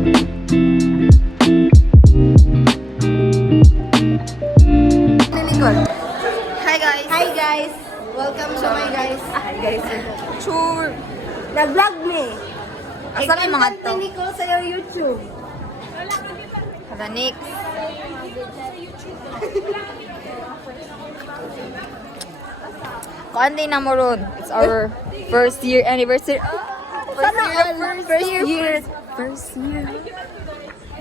Hi guys! Hi guys! Welcome sa my guys. Hi guys! Sure. Nag-vlog me! Asa may mga to? Ni ko sa iyo YouTube. Kabanik. Kuan din na mo ron. It's our first year anniversary. Sana all first year.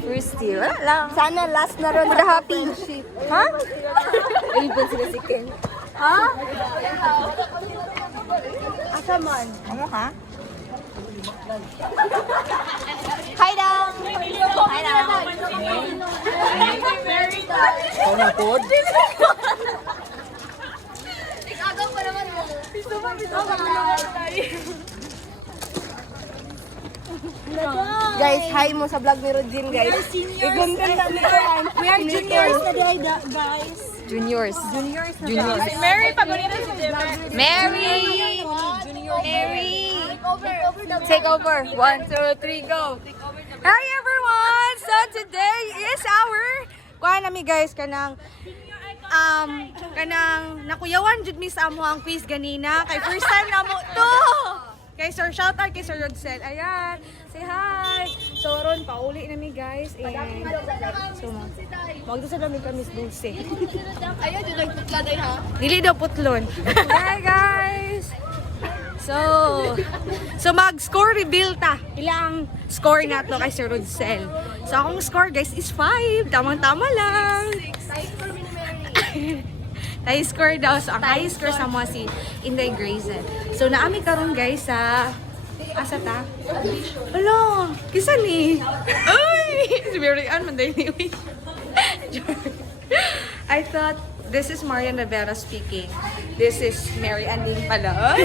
First year. Wala lang. Sana last na ron. Kuda happy. Ha? Ibon sila si Ken. Ha? Asa man? Ano ka? Hi Dang! Hi Dang! Ikaw na pod? Guys, hi mo sa vlog ni Rodin, guys. Igundan na ni Kuan. We are juniors today, guys. Juniors. Juniors. Mary, pagunita si Jimmy. Mary! Mary! Take over. 1, 2, 3, go. Hi everyone! So today is our kuha nami guys kanang nakuyawan jud mi sa amo ang quiz ganina kay first time na mo to. Kay Sir shout out kay Sir Rodsel. Ayan. Say hi. So ron pauli na mi guys and so magdo sa dami kami sa Dulce. Ayaw, dyan nagputla day ha? Dili daw putlon. Hi guys. So mag-score reveal ta. Ilang score nato kay Sir Rodsel. So akong score guys is 5. Tamang-tama lang. High score daw. So ang high score sa mga si Inday Grayson. So naami karon guys sa asa ta? Hello. Kisa ni? Ay! Si Mary Ann manday ni. I thought this is Marian Rivera speaking. This is Mary Ann din pala.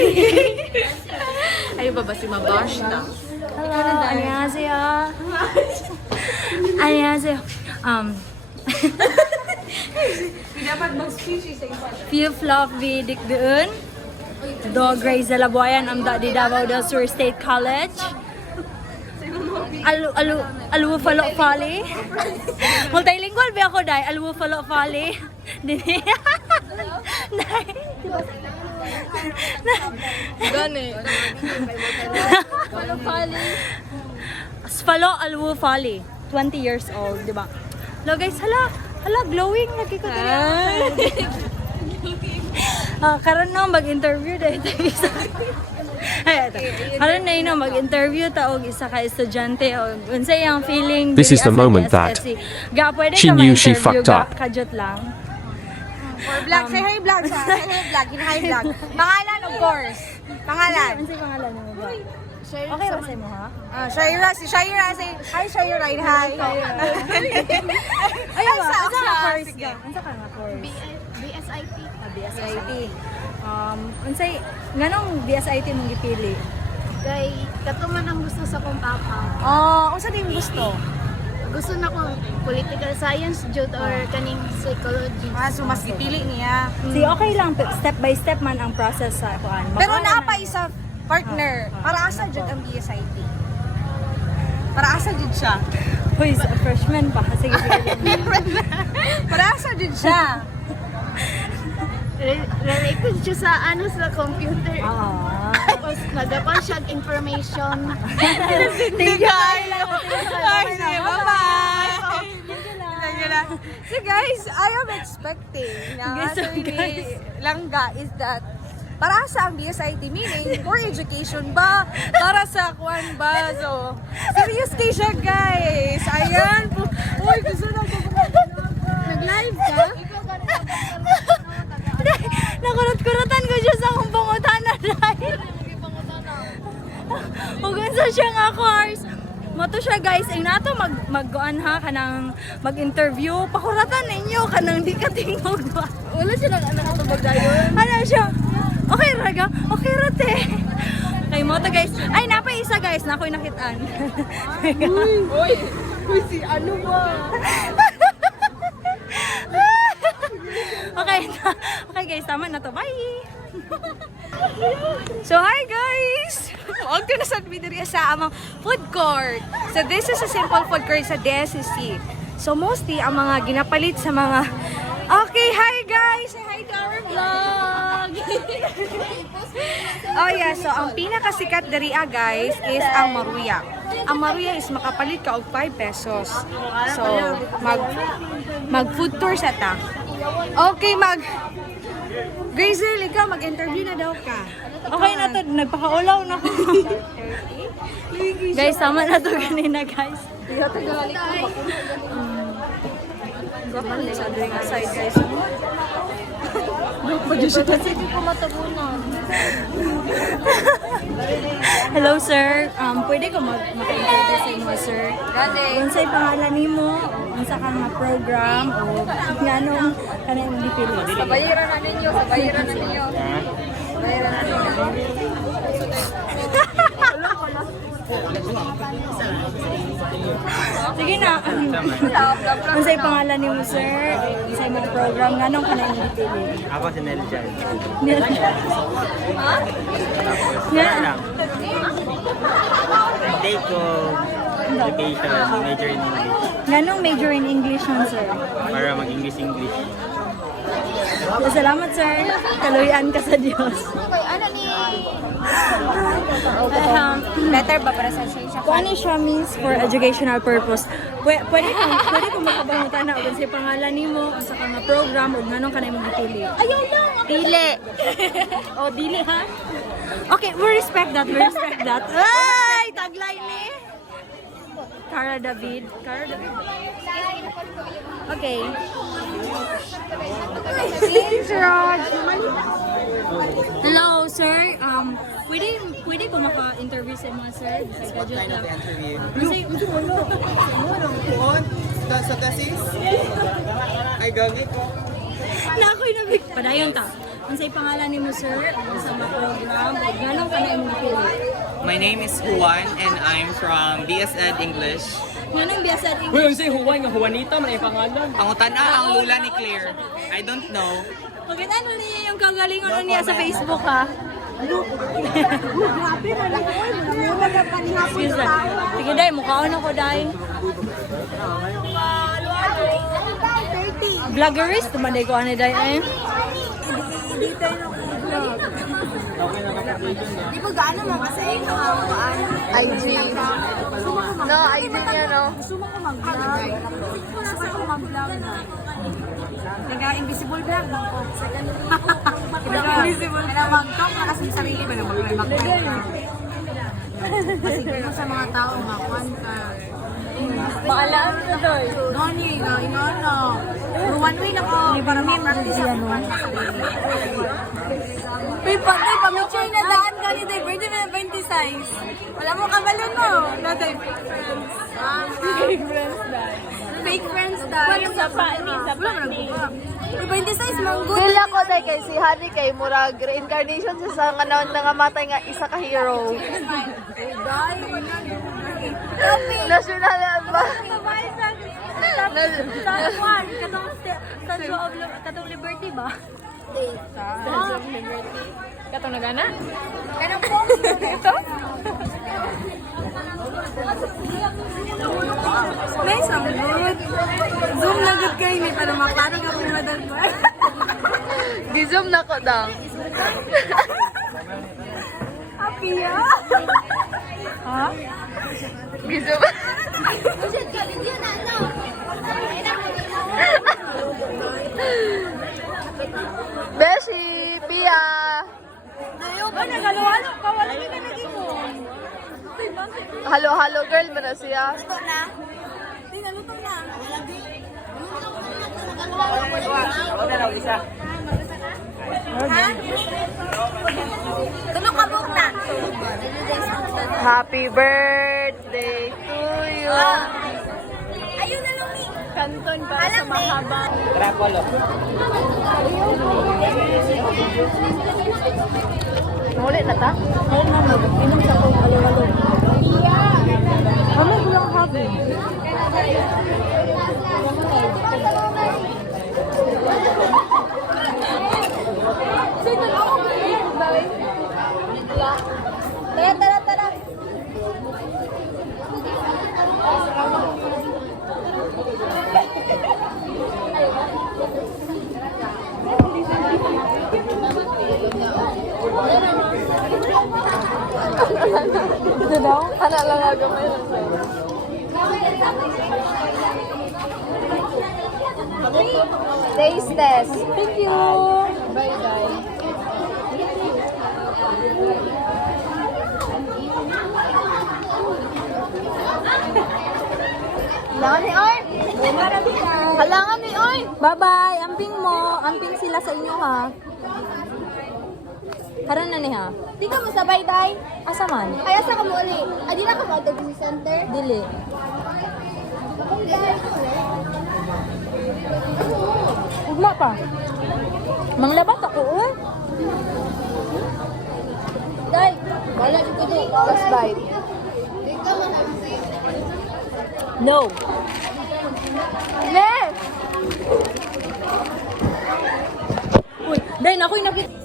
Ay, ba si Mabash na? Hello, 안녕하세요. 안녕하세요. Dapat mag-speech isa Few fluff vidik doon. Do Grace Labuayan amda di Davao del Sur State College. Alu Falo Fali. Multilingual ba ako dai? Alu Falo Fali. Dini. Gani. Falo Alu Fali. 20 years old, di ba? Hello guys, hala glowing lagi ko dali. Karon na mag-interview dahil tayo isa. Ay, ito. Karon na yun mag-interview ta og isa ka estudyante o unsay ang feeling. This is the moment that she knew she fucked up. Kajot lang. For vlog, say hi vlog sa. Say hi vlog, hi vlog. Pangalan of course. Pangalan. Unsay pangalan mo ba? Okay ra sa mo ha? Shaira, si Shaira, say hi Shaira, hi. Ay, sa unsa ka course sige. ka? Unsa ka nga course? BSIT. BSIT. Unsay nganong BSIT mong gipili? Kay katuman ang gusto sa kong papa. Unsa din gusto? Gusto na ko political science jud or kaning psychology. So mas gipili niya. Si okay lang step by step man ang process sa kuan. Pero naapa isa partner. Para asa jud ang BSIT? Para asa jud siya? Hoy, freshman pa. Sige. Para asa jud siya? Related siya sa ano sa computer. Tapos nagapan siya information. Thank you. Ay, sige, bye-bye. Thank you lang. So guys, I am expecting na Guys, so answer ni guys. Langga is that para sa ang BSIT meaning for education ba? Para sa kuan ba? So, serious kay siya guys. Ayan po. Uy, gusto na po. Nag-live ka? Nakurot-kurotan ko siya sa akong pangutanan dahil. Huwag sa siya nga course. Mato siya guys, ay nato mag-goan ha, kanang mag-interview. Pakuratan ninyo, kanang di ka tingog ba? Wala siya nakatubag dayon. Ano siya? Okay raga? Okay rate. Kay mo to guys. Ay, napay isa guys, na ako'y nakitaan. Uy, si ano ba? Okay, okay guys, tama na to. Bye! So hi guys! Huwag na sa diri sa amang food court. So this is a simple food court sa DSCC. So mostly ang mga ginapalit sa mga... Okay, hi guys! Say hi to our vlog! Oh yeah, so ang pinakasikat diri guys is ang maruya. Ang maruya is makapalit ka og 5 pesos. So mag food tour sa ta. Okay, Grazel, ikaw mag-interview na daw ka. Okay na to, nagpakaulaw na ko. Guys, sama na to kanina, guys. Side guys. Kasi di ko matabunan. Hello, sir. Pwede ko maka-interview sa inyo, sir. Kung sa'y pangalan nimo, unsa ka nga program o nganong kanang dipili. Bayaran na ninyo. Sige na. Kung sa'y pangalan nimo, sir, unsay mga program nganong kanang dipili. Ako si Neljan. Yeah. Take ko education, major in English. Nganong major in English man, sir? Para mag-English. Salamat, sir. Kaluyan ka sa Diyos. Ano ni... Letter ba para sa siya? Kung ano siya means for educational purpose, pwede ko makabangutan na kung sa pangalan nimo, sa ka nga program, o nganong ka na yung pili. Ayaw lang! Dili! O, dili ha? Okay, we respect that. Ay! Tagline ni! Cara David. Okay. Hello, sir. Pwede ko maka-interview sa mga sir? What kind of interview? Sa tesis? Ay, gagawin ko. Na ako'y nabig. Padayon ta. Ang sa'y pangalan ni mo, sir, ang sa mga program, ganong ka na yung pili. My name is Juan and I'm from BSED English. Ganong biasa at Uy, unsay Juan nga Juanita man ay pangalan. Ang utana ang lula ni Claire. I don't know. Bakit ano niya yung kagalingon niya sa Facebook, ha? Excuse me. Sige, day, mukhaon ako, day. Vloggerist, tumanday ko, ano, day, eh? Di ba gaano mo kasi yung nakawaan? IG. No, IG niya, no? Gusto mo ko mag-vlog. Gusto ko mag-vlog na. Nag-invisible vlog mo ko. Nag-invisible. Mag-talk na kasi sa sarili ba na mag-vlog. Kasi kung sa mga tao, makuhan ka. Maalam na, doy. Noni, ino. One way na ko. Para ma-practice ako. Uy, patay, pamicture na daan ka ni Day. Pwede na 20 size. Wala mo kabalon mo. No, Day, fake friends. Fake friends, Day. Fake friends, Day. Wala sa pa, Wala mo nagbuka. Uy, 20 size, manggo. Feel ako dahil kay si Honey kay Murag reincarnation sa nga nangamatay nga isa ka hero. National ba? Katong Liberty ba? Katong nagana? Kanang po. Ito? Nice, ang good. Zoom na good kayo ni para maklaro ka kung madal ba. Gizom na ko daw. Happy ya? Ha? Gizom. Beshi, Pia. Ayaw ba nagalo-halo ka? Wala ka naging mo. Halo girl mo na siya. Luto na. Di, nalutong na. Ha? Tulong ka book na. Happy birthday to you. Ayun na lang ni. Kanton para sa mahaba. Trapolo. Muli na ta? Oo nga, mag-inom sa kong halo-halo. Ano ko lang habi? Sino ako? lang ako may Taste test. Thank you. Bye-bye. Halangan ni Oy! Halangan ni Oy! Bye-bye. Amping mo. Amping sila sa inyo ha. Karon na ni ha. Di ka masabay, Day. Asa man? Ay, asa ka mo ulit? Adi na ka mag-Disney Center? Dili. Ugma pa. Manglabat ako eh. Day, wala dito ko. Last bite. No. Ne! Uy, dahil ako'y nakita.